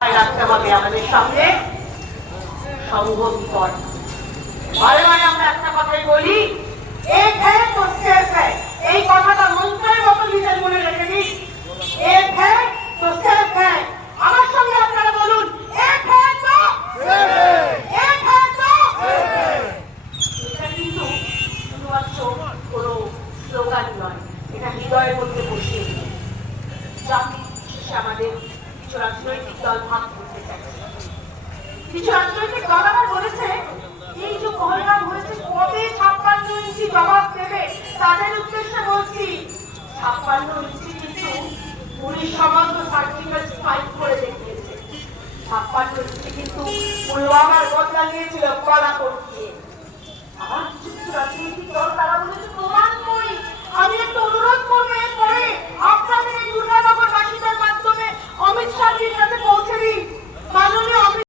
রাখতে আমাদের সঙ্গে সংঘবিপদ বারে বারে আমরা একটা কথাই বলি এক হ্যাঁ তো সেফ হ্যাঁ এই কথাটা মন্ত্রের মতো নিজের মনে রেখে দিন। এক হ্যাঁ তো সেফ হ্যাঁ আমার সঙ্গে আপনারা বলুন এটা কিন্তু শুধুমাত্র কোনো স্লোগান নয়, এটা হৃদয়ের মধ্যে বসিয়ে দিন। আমাদের রাজনৈতিক দল ভাগ করতে কিছু রাজনৈতিক দল আবার বলেছে, এই যে পহলগাম হয়েছে কবে ছাপ্পান্ন ইঞ্চি জবাব দেবে? তাদের উদ্দেশ্যে বলছি, ছাপ্পান্ন ইঞ্চি কিন্তু পুলিশ সমস্ত সার্টিফিকেট ফাইল করে দেখিয়েছে। ছাপ্পান্ন ইঞ্চি কিন্তু পুলওয়ামার বদলা নিয়েছিল কলা দিয়ে আবার কিছু কিছু রাজনৈতিক দল তারা